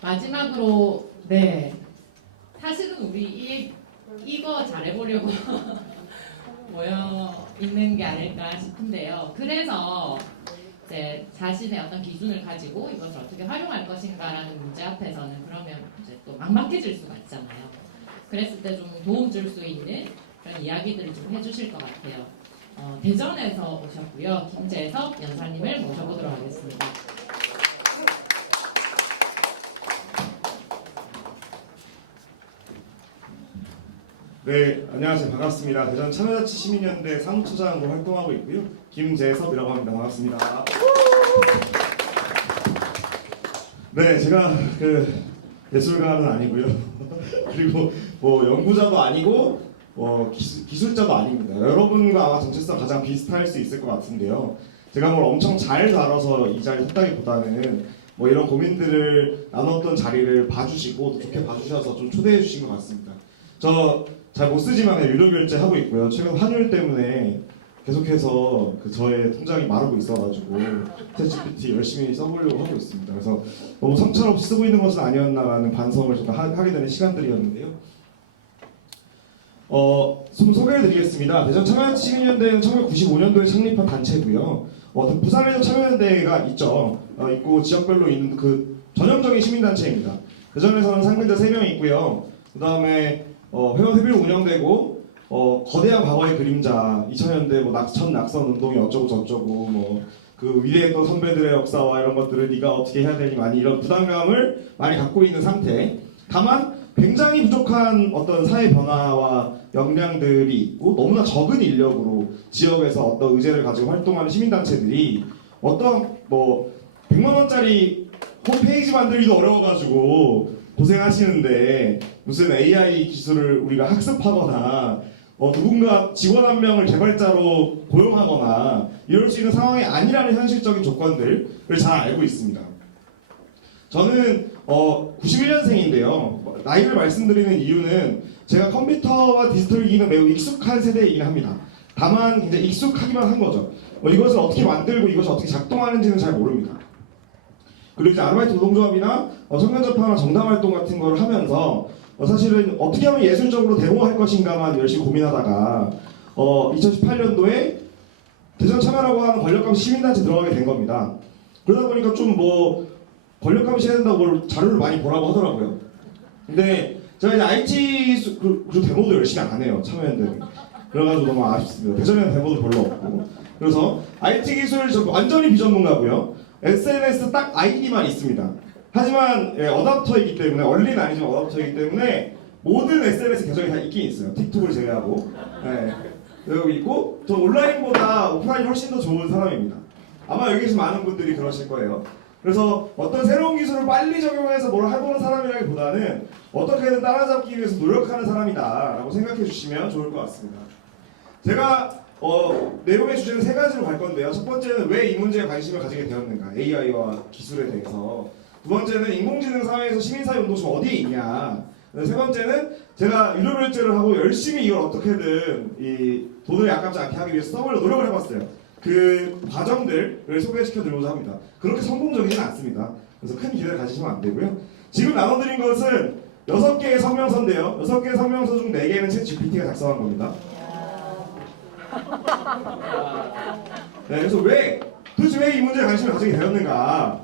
마지막으로 사실은 우리 이거 잘해보려고 모여 있는 게 아닐까 싶은데요. 그래서 이제 자신의 어떤 기준을 가지고 이것을 어떻게 활용할 것인가라는 문제 앞에서는 그러면 이제 또 막막해질 수가 있잖아요. 그랬을 때 좀 도움 줄 수 있는 그런 이야기들을 좀 해주실 것 같아요. 대전에서 오셨고요. 김재섭 연사님을 모셔보도록 하겠습니다. 네, 안녕하세요. 반갑습니다. 대전 참여자치 시민연대 사무처장으로 활동하고 있고요. 김재섭이라고 합니다. 반갑습니다. 네, 제가 예술가는 아니고요. 그리고 연구자도 아니고 기술자도 아닙니다. 여러분과 아마 정체성 가장 비슷할 수 있을 것 같은데요. 제가 뭘 엄청 잘 다뤄서 이 자리에 섰다기보다는 이런 고민들을 나눴던 자리를 봐주시고 좋게 봐주셔서 좀 초대해 주신 것 같습니다. 저 잘 못 쓰지만 그냥 유료 결제하고 있고요. 최근 환율 때문에 계속해서 저의 통장이 마르고 있어가지고 챗GPT 열심히 써보려고 하고 있습니다. 그래서 너무 성찰없이 쓰고 있는 것은 아니었나라는 반성을 좀 하게 되는 시간들이었는데요. 좀 소개해드리겠습니다. 대전 참여자치 시민연대는 1995년도에 창립한 단체고요. 부산에도 참여연대가 있고 지역별로 있는 전형적인 시민단체입니다. 대전에서는 상근자 3명 있고요. 그 다음에 회원회비로 운영되고 거대한 과거의 그림자 2000년대 전 낙선 운동이 어쩌고 저쩌고 그 위대했던 선배들의 역사와 이런 것들을 네가 어떻게 해야 되니 많이 이런 부담감을 많이 갖고 있는 상태. 다만 굉장히 부족한 어떤 사회 변화와 역량들이 있고 너무나 적은 인력으로 지역에서 어떤 의제를 가지고 활동하는 시민단체들이 어떤 100만 원짜리 홈페이지 만들기도 어려워가지고 고생하시는데 무슨 AI 기술을 우리가 학습하거나 누군가 직원 한 명을 개발자로 고용하거나 이럴 수 있는 상황이 아니라는 현실적인 조건들을 잘 알고 있습니다. 저는 91년생인데요. 나이를 말씀드리는 이유는 제가 컴퓨터와 디지털 기기는 매우 익숙한 세대이긴 합니다. 다만 이제 익숙하기만 한 거죠. 이것을 어떻게 만들고 이것이 어떻게 작동하는지는 잘 모릅니다. 그리고 이제 아르바이트 노동조합이나 청년 접합이나 정당 활동 같은 걸 하면서 사실은 어떻게 하면 예술적으로 데모할 것인가만 열심히 고민하다가 2018년도에 대전 참여라고 하는 권력감시 시민단체 들어가게 된 겁니다. 그러다 보니까 좀 권력감시 해야 된다고 자료를 많이 보라고 하더라고요. 근데 제가 이제 IT 그 데모도 열심히 안 해요. 참여연대는. 그래가지고 너무 아쉽습니다. 대전에는 데모도 별로 없고. 그래서 IT 기술 완전히 비전문가고요. SNS 딱 아이디만 있습니다. 하지만 어답터이기 때문에 원리는 아니지만 어답터이기 때문에 모든 SNS 계정이 다 있긴 있어요. 틱톡을 제외하고. 여기 있고 저 온라인보다 오프라인이 훨씬 더 좋은 사람입니다. 아마 여기서 많은 분들이 그러실 거예요. 그래서 어떤 새로운 기술을 빨리 적용해서 뭘 해보는 사람이라기보다는 어떻게든 따라잡기 위해서 노력하는 사람이다 라고 생각해 주시면 좋을 것 같습니다. 제가 내용의 주제는 3가지로 갈 건데요. 첫 번째는 왜 이 문제에 관심을 가지게 되었는가, AI와 기술에 대해서. 두 번째는 인공지능 사회에서 시민사회 운동 지금 어디에 있냐. 세 번째는 제가 유료 결제를 하고 열심히 이걸 어떻게든 이 돈을 아깝지 않게 하기 위해서 써보려고 노력을 해봤어요. 그 과정들을 소개시켜 드리고자 합니다. 그렇게 성공적이지는 않습니다. 그래서 큰 기대를 가지시면 안 되고요. 지금 나눠드린 것은 6개의 성명서인데요. 6개의 성명서 중 4개는 챗GPT가 작성한 겁니다. 네, 그래서 도대체 왜 이 문제에 관심을 가지게 되었는가?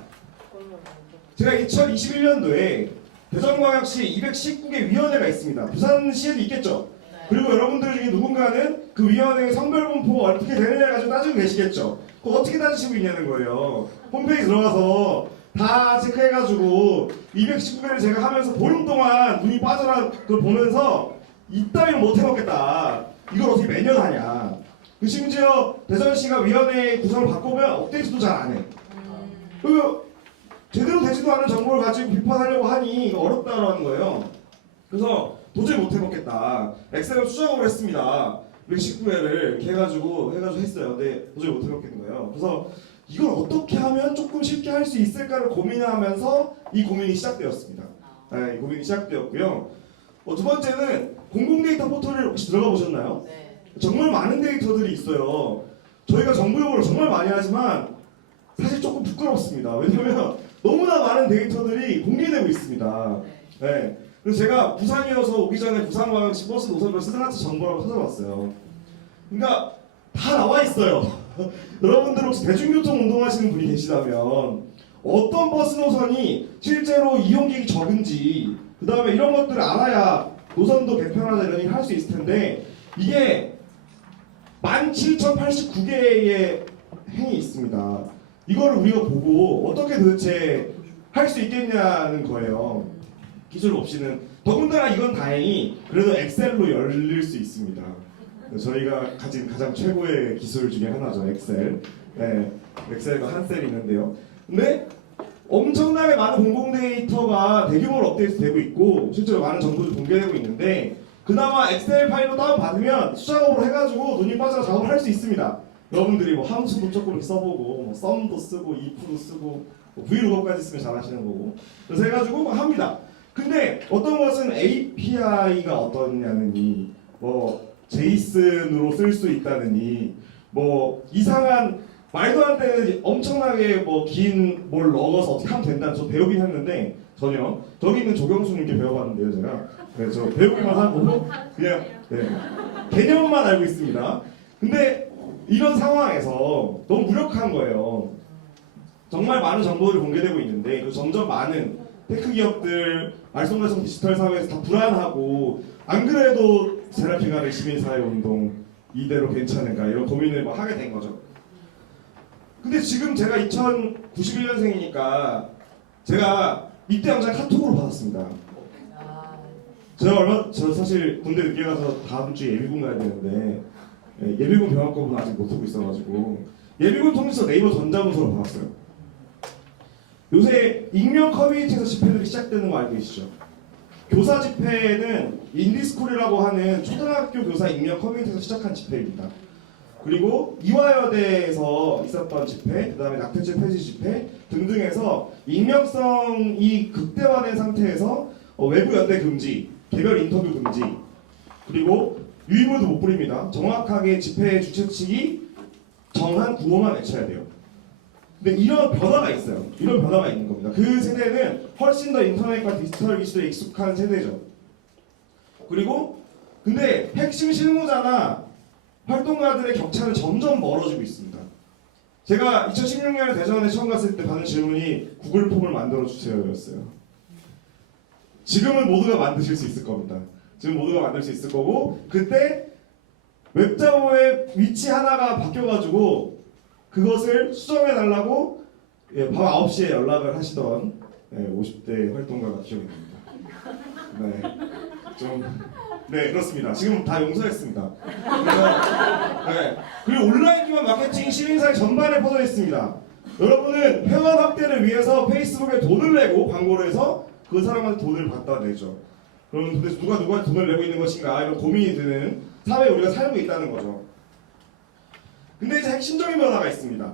제가 2021년도에 대전광역시 219개 위원회가 있습니다. 부산시에도 있겠죠? 그리고 여러분들 중에 누군가는 그 위원회의 성별분포가 어떻게 되느냐를 가지고 따지고 계시겠죠? 그거 어떻게 따지시고 있냐는 거예요. 홈페이지 들어가서 다 체크해가지고 219개를 제가 하면서 보름 동안 눈이 빠져라 그걸 보면서 이따위는 못 해먹겠다. 이걸 어떻게 매년 하냐. 심지어 대전시가 위원회 구성을 바꾸면 업데이트도 잘 안 해. 그리고 제대로 되지도 않은 정보를 가지고 비판하려고 하니 어렵다라는 거예요. 그래서 도저히 못 해먹겠다. 엑셀을 수정을 했습니다. 219회를 이렇게 해가지고 했어요. 근데 도저히 못 해먹겠는 거예요. 그래서 이걸 어떻게 하면 조금 쉽게 할 수 있을까를 고민하면서 이 고민이 시작되었습니다. 이 고민이 시작되었고요. 두 번째는 공공데이터 포털을 혹시 들어가 보셨나요? 네. 정말 많은 데이터들이 있어요. 저희가 정보용으로 정말 많이 하지만 사실 조금 부끄럽습니다. 왜냐면 너무나 많은 데이터들이 공개되고 있습니다. 네. 그래서 제가 부산이어서 오기 전에 부산광역시 버스 노선별 스마트 정보라고 찾아봤어요. 그러니까 다 나와 있어요. 여러분들 혹시 대중교통 운동하시는 분이 계시다면 어떤 버스 노선이 실제로 이용객이 적은지 그 다음에 이런 것들을 알아야 노선도 개편하자 이런 얘기 할 수 있을 텐데 이게 17,089개의 행이 있습니다. 이거를 우리가 보고 어떻게 도대체 할 수 있겠냐는 거예요. 기술 없이는. 더군다나 이건 다행히 그래도 엑셀로 열릴 수 있습니다. 저희가 가진 가장 최고의 기술 중에 하나죠. 엑셀. 네, 엑셀과 한셀이 있는데요. 근데 엄청나게 많은 공공 데이터가 대규모로 업데이트되고 있고 실제로 많은 정보도 공개되고 있는데 그나마 엑셀 파일로 다운받으면 수작업으로 해가지고 눈이 빠져 작업을 할 수 있습니다. 여러분들이 뭐 함수도 조금 이렇게 써보고 뭐 썸도 쓰고 if도 쓰고 뭐 vlookup까지 쓰면 잘하시는 거고 그래서 해가지고 막 합니다. 근데 어떤 것은 API가 어떠냐느니 뭐 제이슨으로 쓸 수 있다느니 뭐 이상한 말도 안 되는 엄청나게 뭐 긴 뭘 넣어서 어떻게 하면 된다는 저 배우긴 했는데 전혀 저기 있는 조경수님께 배워봤는데요 제가 네, 저 배우기만 하고 그냥 네, 개념만 알고 있습니다. 근데 이런 상황에서 너무 무력한 거예요. 정말 많은 정보들이 공개되고 있는데 그 점점 많은 테크 기업들 알쏭달쏭 디지털 사회에서 다 불안하고 안 그래도 세라피가의 시민사회운동 이대로 괜찮은가 이런 고민을 막 하게 된 거죠. 근데 지금 제가 2091년생이니까 제가 이때 영상 카톡으로 받았습니다. 저 사실 군대 늦게 가서 다음 주에 예비군 가야 되는데 예비군 병합법은 아직 못 하고 있어가지고 예비군 통지서 네이버 전자문서로 받았어요. 요새 익명 커뮤니티에서 집회들이 시작되는 거 알고 계시죠? 교사 집회는 인디스쿨이라고 하는 초등학교 교사 익명 커뮤니티에서 시작한 집회입니다. 그리고 이화여대에서 있었던 집회, 그 다음에 낙태죄 폐지 집회 등등해서 익명성이 극대화된 상태에서 외부 연대 금지, 개별 인터뷰 금지, 그리고 유인물도 못 뿌립니다. 정확하게 집회 주최 측이 정한 구호만 외쳐야 돼요. 근데 이런 변화가 있어요. 이런 변화가 있는 겁니다. 그 세대는 훨씬 더 인터넷과 디지털 기술에 익숙한 세대죠. 그리고 근데 핵심 실무자나 활동가들의 격차는 점점 멀어지고 있습니다. 제가 2016년에 대전에 처음 갔을 때 받은 질문이 구글 폼을 만들어 주세요였어요. 지금은 모두가 만드실 수 있을 겁니다. 지금 모두가 만들 수 있을 거고 그때 웹자보의 위치 하나가 바뀌어가지고 그것을 수정해 달라고 밤 9시에 연락을 하시던 50대 활동가가 기억이 납니다. 네, 네 그렇습니다. 지금 다 용서했습니다. 네. 그리고 온라인 기반 마케팅 시민사회 전반에 퍼져 있습니다. 여러분은 회원 확대를 위해서 페이스북에 돈을 내고 광고를 해서 그 사람한테 돈을 받다 내죠. 그럼 도대체 누가 돈을 내고 있는 것인가 이런 고민이 드는 사회에 우리가 살고 있다는 거죠. 근데 이제 핵심적인 변화가 있습니다.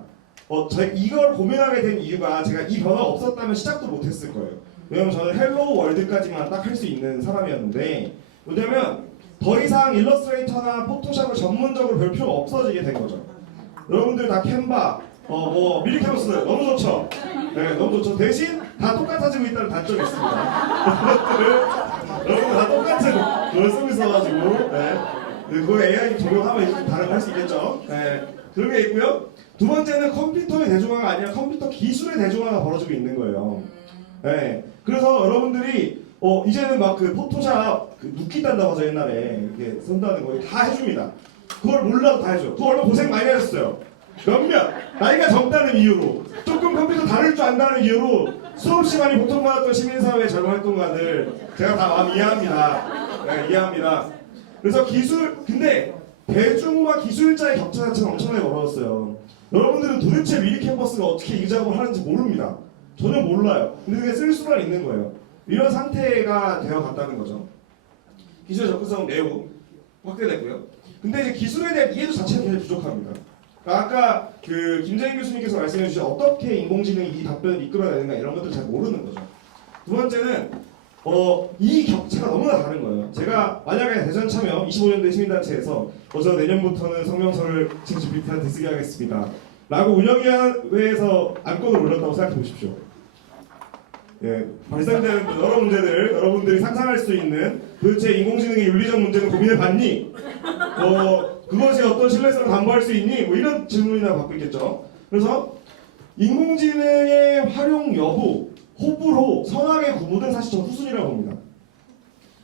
이걸 고민하게 된 이유가 제가 이 변화가 없었다면 시작도 못했을 거예요. 왜냐면 저는 헬로우 월드까지만 딱 할 수 있는 사람이었는데 뭐냐면 더 이상 일러스트레이터나 포토샵을 전문적으로 볼 필요가 없어지게 된 거죠. 여러분들 다 캔바, 미리캐버스 너무 좋죠? 네, 너무 좋죠. 대신 다 똑같아지고 있다는 단점이 있습니다. 여러분들 다 똑같은 걸 쓰고 있어가지고 네. 그거 AI 적용하면 이제 다른 할 수 있겠죠. 네, 그런 게 있고요. 두 번째는 컴퓨터의 대중화가 아니라 컴퓨터 기술의 대중화가 벌어지고 있는 거예요. 네, 그래서 여러분들이 이제는 막 그 포토샵 누키 딴다고 하죠. 옛날에 이렇게 쓴다는 거 다 해줍니다. 그걸 몰라도 다 해줘. 그거 얼마나 고생 많이 하셨어요. 몇몇 나이가 적다는 이유로 조금 컴퓨터 다룰 줄 안다는 이유로 수없이 많이 고통받았던 시민사회 젊은 활동가들 제가 다 마음 이해합니다. 네, 이해합니다. 그래서 근데 대중과 기술자의 격차 자체는 엄청나게 멀어졌어요. 여러분들은 도대체 미리 캠퍼스가 어떻게 이 작업을 하는지 모릅니다. 전혀 몰라요. 근데 그게 쓸 수만 있는 거예요. 이런 상태가 되어 갔다는 거죠. 기술의 접근성은 매우 확대됐고요. 근데 이제 기술에 대한 이해도 자체가 굉장히 부족합니다. 그러니까 아까 그 김재인 교수님께서 말씀해 주신 어떻게 인공지능이 이 답변을 이끌어내는가 이런 것들 잘 모르는 거죠. 두 번째는 이 격차가 너무나 다른 거예요. 제가 만약에 대전 참여 25년대 시민단체에서 저 내년부터는 성명서를 챗GPT한테 쓰게 하겠습니다 라고 운영위원회에서 안건을 올렸다고 생각해 보십시오. 예, 발생되는 여러 문제들 여러분들이 상상할 수 있는 도대체 인공지능의 윤리적 문제는 고민해봤니? 그것이 어떤 신뢰성을 담보할 수 있니? 뭐 이런 질문이나 받고 있겠죠. 그래서 인공지능의 활용 여부, 호불호, 선악의 구분은 사실 저 후순위라고 봅니다.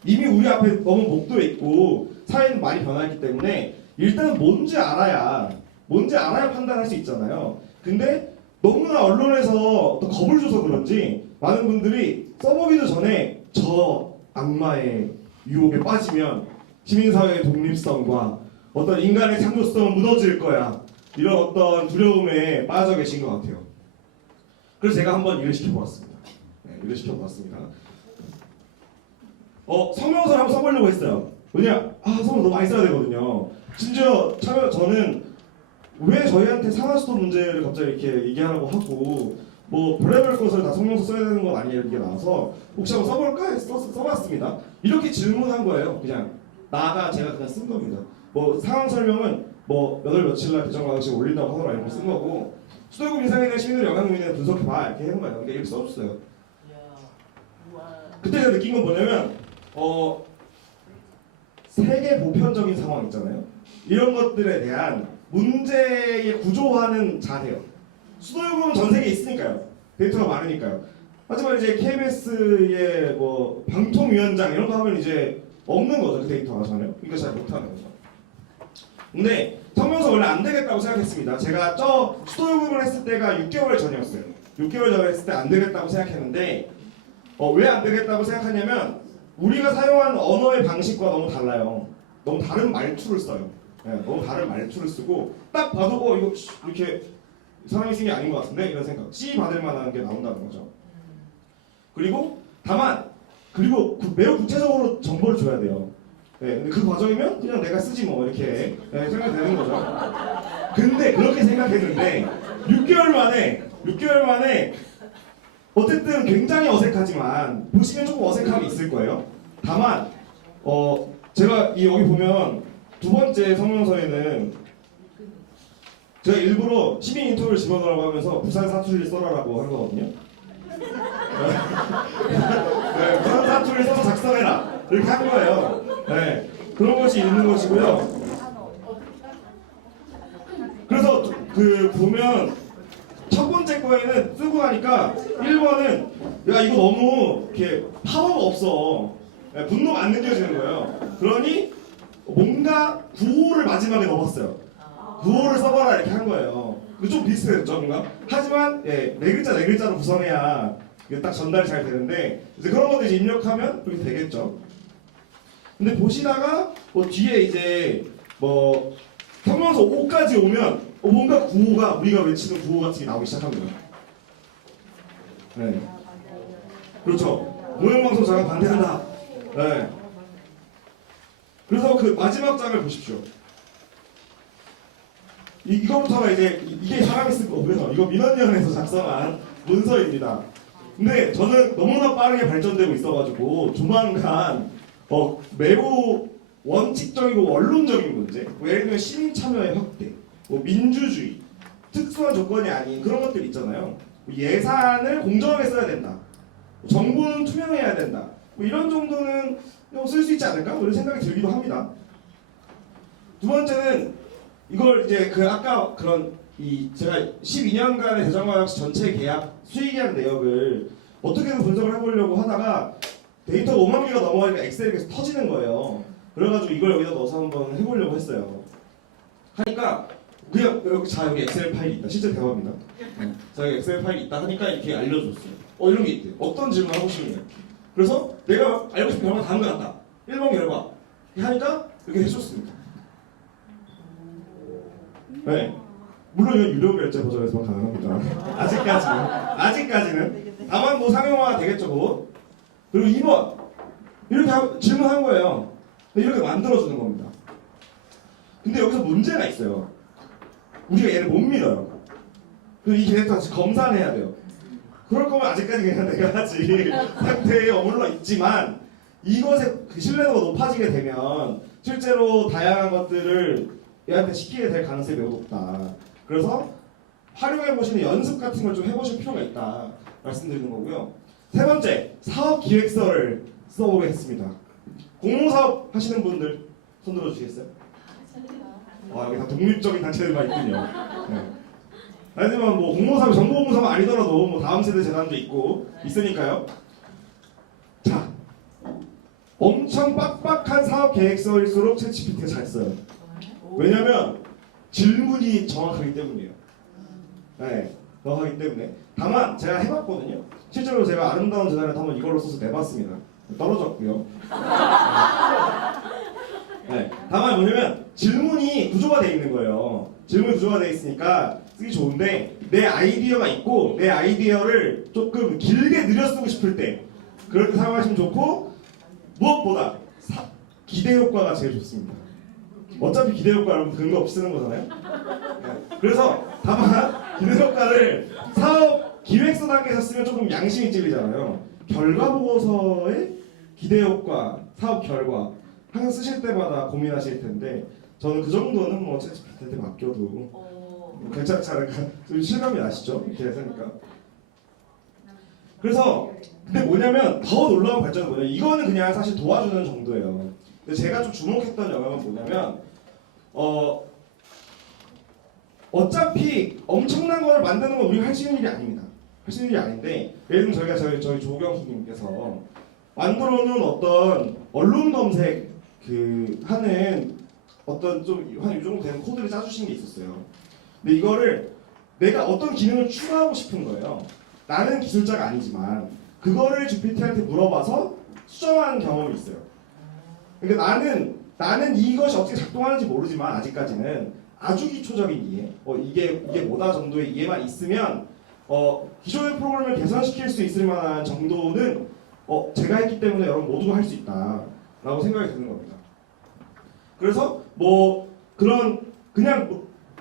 이미 우리 앞에 너무 목도에 있고 사회는 많이 변화했기 때문에 일단은 뭔지 알아야 판단할 수 있잖아요. 근데 너무나 언론에서 또 겁을 줘서 그런지 많은 분들이 써보기도 전에 저 악마의 유혹에 빠지면 시민사회의 독립성과 어떤 인간의 창조성은 무너질 거야. 이런 어떤 두려움에 빠져 계신 것 같아요. 그래서 제가 한번 일을 시켜보았습니다. 성명서를 한번 써보려고 했어요. 왜냐, 성명 너무 많이 써야 되거든요. 심지어 저는 왜 저희한테 상하수도 문제를 갑자기 이렇게 얘기하라고 하고 뭐 별의별 것을 다 성명서 써야 되는 건 아니에요. 이게 나와서 혹시 한번 써볼까 해서 써봤습니다. 이렇게 질문한 거예요. 그냥 제가 그냥 쓴 겁니다. 뭐 상황 설명은 뭐 몇월 며칠날 대전광역시에 올린다고 하더라 이렇게 쓴 거고 수도권 인상에 대한 시민들 영향 요인을 분석해봐 이렇게 해놓은 거예요. 근데 이렇게 써줬어요. 그때 제가 느낀 건 뭐냐면 세계 보편적인 상황 있잖아요. 이런 것들에 대한 문제에 구조화는 잘해요. 수도요금은 전 세계에 있으니까요. 데이터가 많으니까요. 하지만 이제 KBS의 뭐 방통위원장 이런 거 하면 이제 없는 거죠. 그 데이터가 전혀. 그러니까 잘 못하는 거죠. 근데 성명서 원래 안 되겠다고 생각했습니다. 제가 수도요금을 했을 때가 6개월 전이었어요. 6개월 전에 했을 때 안 되겠다고 생각했는데 왜 안 되겠다고 생각하냐면 우리가 사용하는 언어의 방식과 너무 달라요. 너무 다른 말투를 써요. 네, 너무 다른 말투를 쓰고 딱 봐도 이거 이렇게 사람이 쓴 게 아닌 것 같은데 이런 생각 씨 받을 만한 게 나온다는 거죠. 그리고 매우 구체적으로 정보를 줘야 돼요. 네, 근데 그 과정이면 그냥 내가 쓰지 뭐 이렇게 생각이 되는 거죠. 근데 그렇게 생각했는데 6개월 만에 어쨌든 굉장히 어색하지만 보시면 조금 어색함이 있을 거예요. 다만 제가 여기 보면 두 번째 성명서에는 제가 일부러 시민 인터뷰를 집어넣으라고 하면서 부산 사투리를 써라라고 한 거거든요. 네, 부산 사투리를 써서 작성해라 이렇게 한 거예요. 네, 그런 것이 있는 것이고요. 그래서 보면 첫 번째 거에는 쓰고 나니까 1번은 야 이거 너무 이렇게 파워가 없어. 분노가 안 느껴지는 거예요. 그러니 뭔가 구호를 마지막에 넣었어요. 구호를 써봐라 이렇게 한 거예요. 좀 비슷했죠 뭔가. 하지만 네 글자로 구성해야 이게 딱 전달이 잘 되는데 이제 그런 것들 이제 입력하면 그렇게 되겠죠. 근데 보시다가 뒤에 이제 성명서 5까지 오면 뭔가 구호가 우리가 외치는 구호 같은 게 나오기 시작한 거예요. 네. 그렇죠. 공영방송 장악 반대한다. 네. 그래서 그 마지막 장을 보십시오. 이거부터가 이게 사람이 쓴 거고요. 이거 민원위원회에서 작성한 문서입니다. 근데 저는 너무나 빠르게 발전되고 있어가지고 조만간 매우 원칙적이고 원론적인 문제, 예를 들면 시민 참여의 확대, 민주주의, 특수한 조건이 아닌 그런 것들 있잖아요. 예산을 공정하게 써야 된다. 정부는 투명해야 된다. 이런 정도는 쓸 수 있지 않을까? 이런 생각이 들기도 합니다. 두 번째는 이걸 이제 아까 제가 12년간의 대전광역시 전체 계약 수의계약 내역을 어떻게든 분석을 해보려고 하다가 데이터가 5만 개가 넘어가니까 엑셀이 계속 터지는 거예요. 그래가지고 이걸 여기다 넣어서 한번 해보려고 했어요. 하니까 그냥 여기 엑셀 파일이 있다. 실제 대화입니다. 자 여기 엑셀 파일이 있다 하니까 이렇게 알려줬어요. 이런 게 있대. 어떤 질문 하고 싶냐. 그래서 내가 알고 싶은 결과 다음 거 같다. 1번 결과 하니까 이렇게 해줬습니다. 네. 물론 이건 유료 결제 버전에서만 가능합니다. 아직까지는. 다만 상용화가 되겠죠. 곧. 그리고 2번 이렇게 질문한 거예요. 이렇게 만들어주는 겁니다. 근데 여기서 문제가 있어요. 우리가 얘를 못 믿어요. 그래서 이 데이터 다시 검사를 해야 돼요. 그럴 거면 아직까지 그냥 내가 하지 상태에 머물러 있지만 이것의 신뢰도가 높아지게 되면 실제로 다양한 것들을 얘한테 시키게 될 가능성이 매우 높다. 그래서 활용해 보시는 연습 같은 걸 좀 해보실 필요가 있다 말씀드리는 거고요. 세 번째, 사업 기획서를 써보겠습니다. 공모사업 하시는 분들 손 들어주시겠어요? 와, 여기 다 독립적인 단체들만 있군요. 네. 하지만 뭐 공모사업, 정보공모사업 아니더라도 뭐 다음 세대 재단도 있고 있으니까요. 자, 엄청 빡빡한 사업 계획서일수록 챗GPT가 잘 써요. 왜냐면 질문이 정확하기 때문이에요. 네, 정확하기 때문에. 다만 제가 해봤거든요. 실제로 제가 아름다운 재단을 한번 이걸로 써서 내봤습니다. 떨어졌고요. 네, 다만 뭐냐면 질문이 구조가 되어 있는 거예요. 질문 구조가 되어 있으니까 쓰기 좋은데 내 아이디어가 있고 내 아이디어를 조금 길게 늘려 쓰고 싶을 때 그럴 때 사용하시면 좋고, 무엇보다 기대 효과가 제일 좋습니다. 어차피 기대 효과 여러분 근거 없이 쓰는 거잖아요. 네. 그래서 다만 기대 효과를 사업 기획서 단계에서 쓰면 조금 양심이 찔리잖아요. 결과 보고서의 기대 효과, 사업 결과 항상 쓰실 때마다 고민하실 텐데 저는 그 정도는 뭐 챗GPT한테 맡겨도 뭐 괜찮지 않을까 좀 실감이 나시죠? 이렇게 했으니까. 그래서 근데 뭐냐면 더 놀라운 발전은 뭐냐면 이거는 그냥 사실 도와주는 정도예요. 근데 제가 좀 주목했던 영역은 뭐냐면 어차피 엄청난 걸 만드는 건 우리가 할 수 있는 일이 아닙니다. 할 수 있는 일이 아닌데 예를 들면 저희 조경수님께서 만들어 놓은 어떤 언론 검색 하는 어떤 좀 한 이 정도 되는 코드를 짜주신 게 있었어요. 근데 이거를 내가 어떤 기능을 추가하고 싶은 거예요. 나는 기술자가 아니지만 그거를 GPT한테 물어봐서 수정한 경험이 있어요. 그러니까 나는 이것이 어떻게 작동하는지 모르지만 아직까지는 아주 기초적인 이해, 이게 뭐다 정도의 이해만 있으면 기존의 프로그램을 개선시킬 수 있을 만한 정도는 제가 했기 때문에 여러분 모두가 할 수 있다라고 생각이 드는 겁니다. 그래서 그냥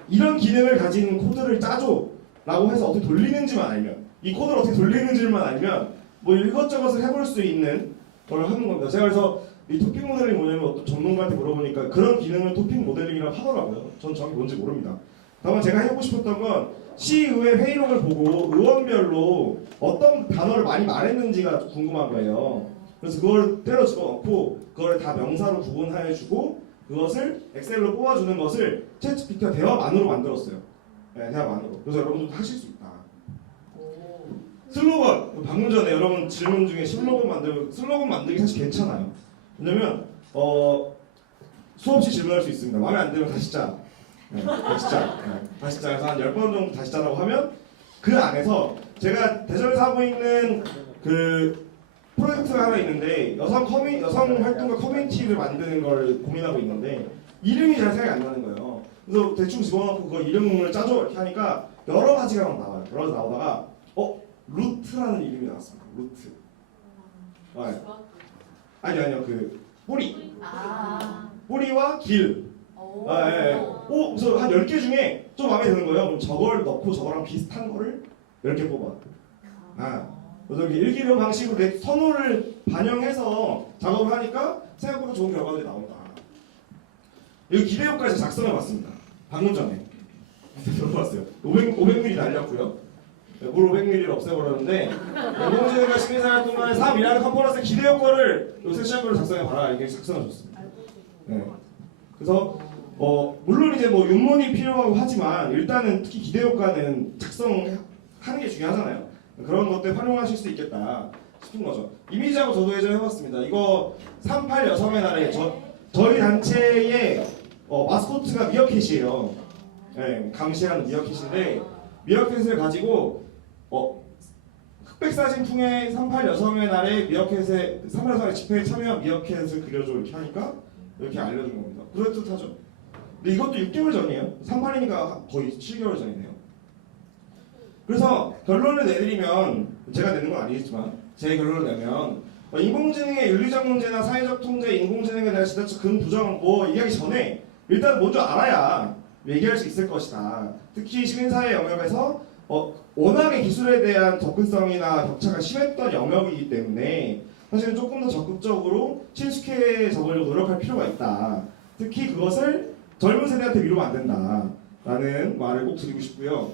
이런 기능을 가진 코드를 짜줘라고 해서 어떻게 돌리는지만 알면, 이 코드를 어떻게 돌리는지만 알면 뭐 이것저것을 해볼 수 있는 걸 하는 겁니다. 제가 그래서 이 토픽 모델링이 뭐냐면 어떤 전문가한테 물어보니까 그런 기능을 토픽 모델링이라고 하더라고요. 전 정확히 뭔지 모릅니다. 다만 제가 해보고 싶었던 건 시의회 회의록을 보고 의원별로 어떤 단어를 많이 말했는지가 궁금한 거예요. 그래서 그걸 때려 집어넣고 그걸 다 명사로 구분해주고 그것을 엑셀로 뽑아주는 것을 챗GPT가 대화만으로 만들었어요. 네, 대화만으로. 그래서 여러분들도 하실 수 있다. 슬로건, 방금 전에 여러분 질문 중에 슬로건 만들기 사실 괜찮아요. 왜냐면 수없이 질문할 수 있습니다. 마음에 안 들면 다시 짜. 네, 다시 짜. 네, 다시 짜서 한 10번 정도 다시 짜라고 하면 그 안에서 제가 대전에서 하고 있는 그 프로젝트가 하나 있는데 여성 활동가 커뮤니티를 만드는 걸 고민하고 있는데 이름이 잘 생각이 안 나는 거예요. 그래서 대충 집어넣고 그 이름을 짜줘 이렇게 하니까 여러 가지가 막 나와요. 여러 가지 나오다가 루트라는 이름이 나왔습니다. 루트. 네. 아니요 그 뿌리. 뿌리와 길. 그래서 한 10개 중에 좀 마음에 드는 거예요. 그럼 저걸 넣고 저거랑 비슷한 거를 10개 뽑아. 그래서 이렇게 일기로 방식으로 내 선호를 반영해서 작업을 하니까 생각보다 좋은 결과들이 나온다. 이거 기대 효과에서 작성해봤습니다. 방금 전에 들어봤어요. 500ml 날렸고요. 물 500ml를 없애버렸는데 인공지능과 시민사회 동안에 사업이라는 컨퍼런스 기대 효과를 요 섹션별로 작성해봐라. 이게 작성해줬습니다. 네. 그래서 물론 이제 뭐 윤문이 필요하고 하지만 일단은 특히 기대 효과는 작성하는 게 중요하잖아요. 그런 것들 활용하실 수 있겠다 싶은 거죠. 이미지하고 저도 예전에 해봤습니다. 이거 38 여성의 날에 저희 단체의 마스코트가 미어캣이에요. 네, 감시하는 미어캣인데 미어캣을 가지고 흑백사진풍의 38 여성의 날에 미어캣의 38 여성의 집회에 참여한 미어캣을 그려줘 이렇게 하니까 이렇게 알려준 겁니다. 그럴듯하죠. 근데 이것도 6개월 전이에요. 38이니까 거의 7개월 전이네요. 그래서 결론을 내드리면 제가 내는 건 아니겠지만 제 결론을 내면 인공지능의 윤리적 문제나 사회적 통제, 인공지능에 대한 지자체 근부정 뭐 얘기하기 전에 일단 먼저 알아야 얘기할 수 있을 것이다. 특히 시민사회 영역에서 워낙에 기술에 대한 접근성이나 격차가 심했던 영역이기 때문에 사실은 조금 더 적극적으로 친숙해져 보려고 노력할 필요가 있다. 특히 그것을 젊은 세대한테 미루면 안 된다라는 말을 꼭 드리고 싶고요.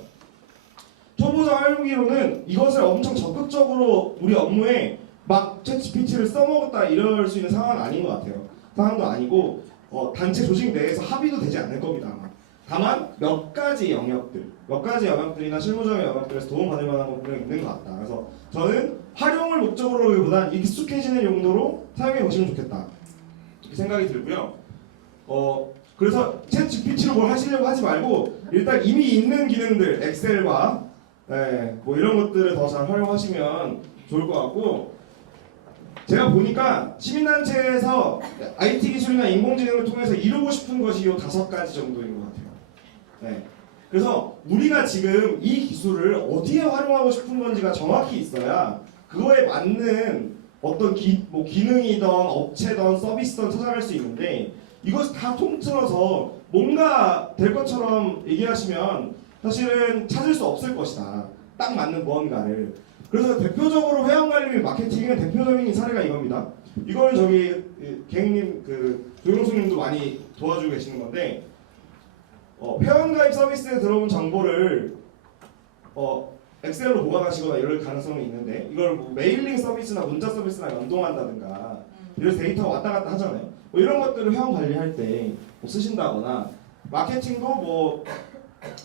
초보자 활용기로는 이것을 엄청 적극적으로 우리 업무에 막 챗GPT를 써먹었다 이럴 수 있는 상황은 아닌 것 같아요. 상황도 아니고 단체 조직 내에서 합의도 되지 않을 겁니다. 아마. 다만 몇 가지 영역들이나 실무적인 영역들에서 도움받을 만한 건 분명히 있는 것 같다. 그래서 저는 활용을 목적으로보단 익숙해지는 용도로 사용해 보시면 좋겠다. 이렇게 생각이 들고요. 그래서 챗 GPT로 뭘 하시려고 하지 말고 일단 이미 있는 기능들, 엑셀과 뭐 이런 것들을 더 잘 활용하시면 좋을 것 같고, 제가 보니까 시민단체에서 IT 기술이나 인공지능을 통해서 이루고 싶은 것이 이 5가지 정도인 것 같아요. 그래서 우리가 지금 이 기술을 어디에 활용하고 싶은 건지가 정확히 있어야 그거에 맞는 어떤 기능이든 업체든 서비스든 찾아갈 수 있는데, 이것을 다 통틀어서 뭔가 될 것처럼 얘기하시면 사실은 찾을 수 없을 것이다. 딱 맞는 무언가를. 그래서 대표적으로 회원관리 및 마케팅의 대표적인 사례가 이겁니다. 이걸 저기 갱님 조용수님도 많이 도와주고 계시는 건데, 회원가입 서비스에 들어온 정보를 엑셀로 보관하시거나 이럴 가능성이 있는데, 이걸 뭐 메일링 서비스나 문자 서비스나 연동한다든가 이런 데이터가 왔다 갔다 하잖아요. 뭐 이런 것들을 회원 관리할 때 뭐 쓰신다거나, 마케팅도 뭐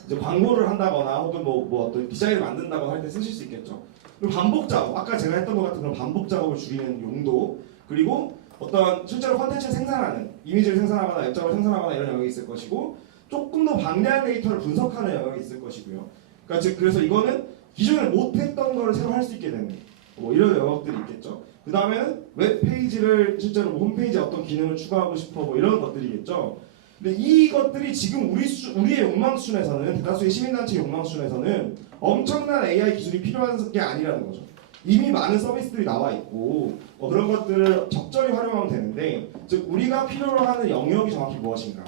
이제 광고를 한다거나 혹은 뭐 어떤 디자인을 만든다거나 할 때 쓰실 수 있겠죠. 그리고 반복 작업, 아까 제가 했던 것 같은 그런 반복 작업을 줄이는 용도, 그리고 어떤 실제로 콘텐츠를 생산하는, 이미지를 생산하거나 앱작을 생산하거나 이런 영역이 있을 것이고, 조금 더 방대한 데이터를 분석하는 영역이 있을 것이고요. 그래서 이거는 기존에 못했던 거를 새로 할 수 있게 되는 뭐 이런 영역들이 있겠죠. 그 다음에는 웹페이지를 실제로 뭐 홈페이지에 어떤 기능을 추가하고 싶어 뭐 이런 것들이겠죠. 근데 이것들이 지금 우리의 욕망 수준에서는, 대다수의 시민단체 욕망 수준에서는 엄청난 AI 기술이 필요한 게 아니라는 거죠. 이미 많은 서비스들이 나와 있고 그런 것들을 적절히 활용하면 되는데, 즉 우리가 필요로 하는 영역이 정확히 무엇인가,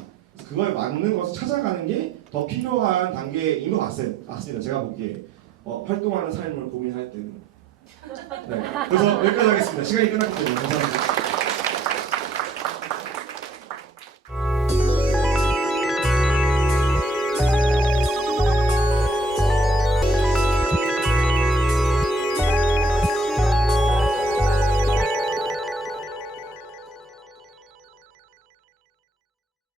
그거에 맞는 것을 찾아가는 게 더 필요한 단계인 것 같습니다. 제가 보기에 활동하는 삶을 고민할 때는. 그래서 여기까지 하겠습니다. 시간이 끝났기 때문에 감사합니다.